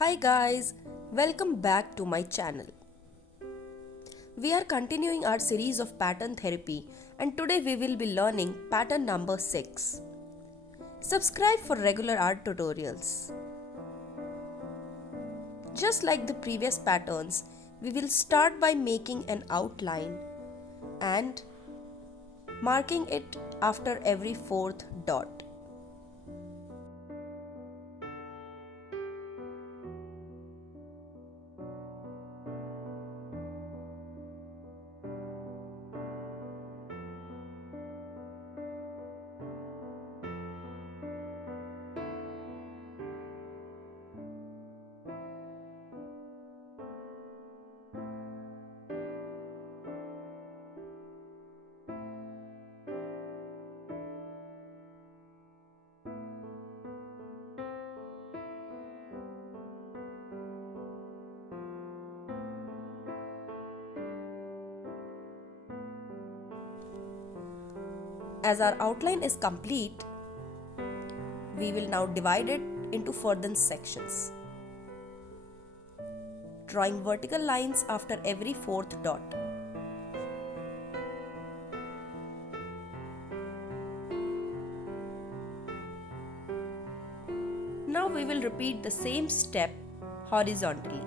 Hi guys, welcome back to my channel. We are continuing our series of pattern therapy and today we will be learning pattern number 6. Subscribe for regular art tutorials. Just like the previous patterns, we will start by making an outline and marking it after every fourth dot. As our outline is complete, we will now divide it into further sections, drawing vertical lines after every fourth dot. Now we will repeat the same step horizontally.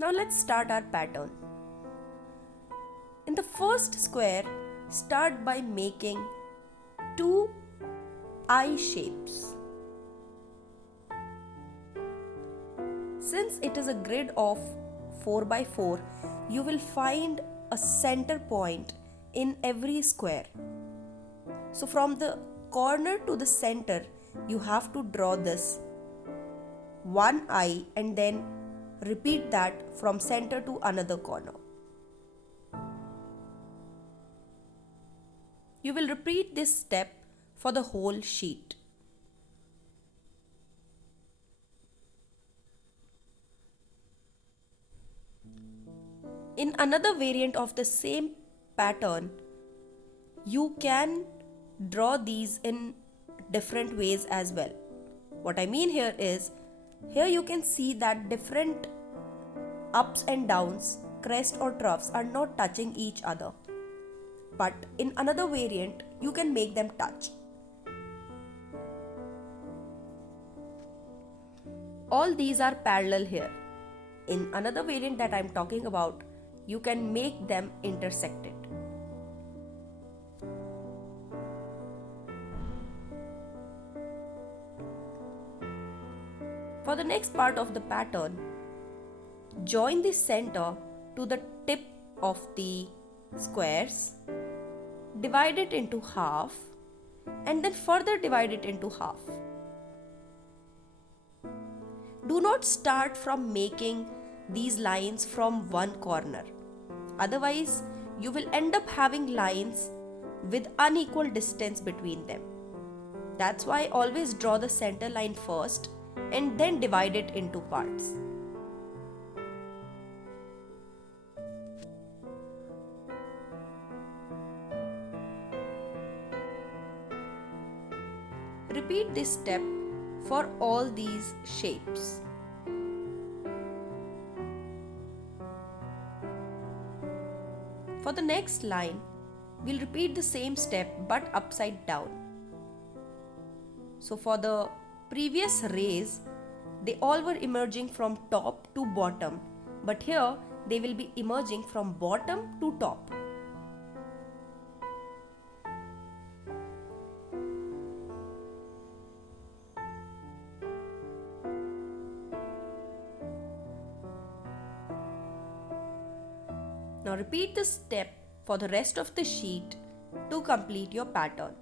Now let's start our pattern. In the first square, start by making two eye shapes. Since it is a grid of 4 by 4, you will find a center point in every square. So from the corner to the center, you have to draw this one eye and then repeat that from center to another corner. You will repeat this step for the whole sheet. In another variant of the same pattern, you can draw these in different ways as well. What I mean here is, here you can see that different ups and downs, crest or troughs are not touching each other. But in another variant, you can make them touch. All these are parallel here. In another variant that I am talking about, you can make them intersected. For the next part of the pattern, join the center to the tip of the squares, divide it into half and then further divide it into half. Do not start from making these lines from one corner. Otherwise, you will end up having lines with unequal distance between them. That's why always draw the center line first and then divide it into parts. Repeat this step for all these shapes. For the next line, we'll repeat the same step but upside down. So for the previous rays, they all were emerging from top to bottom, but here they will be emerging from bottom to top. Now repeat this step for the rest of the sheet to complete your pattern.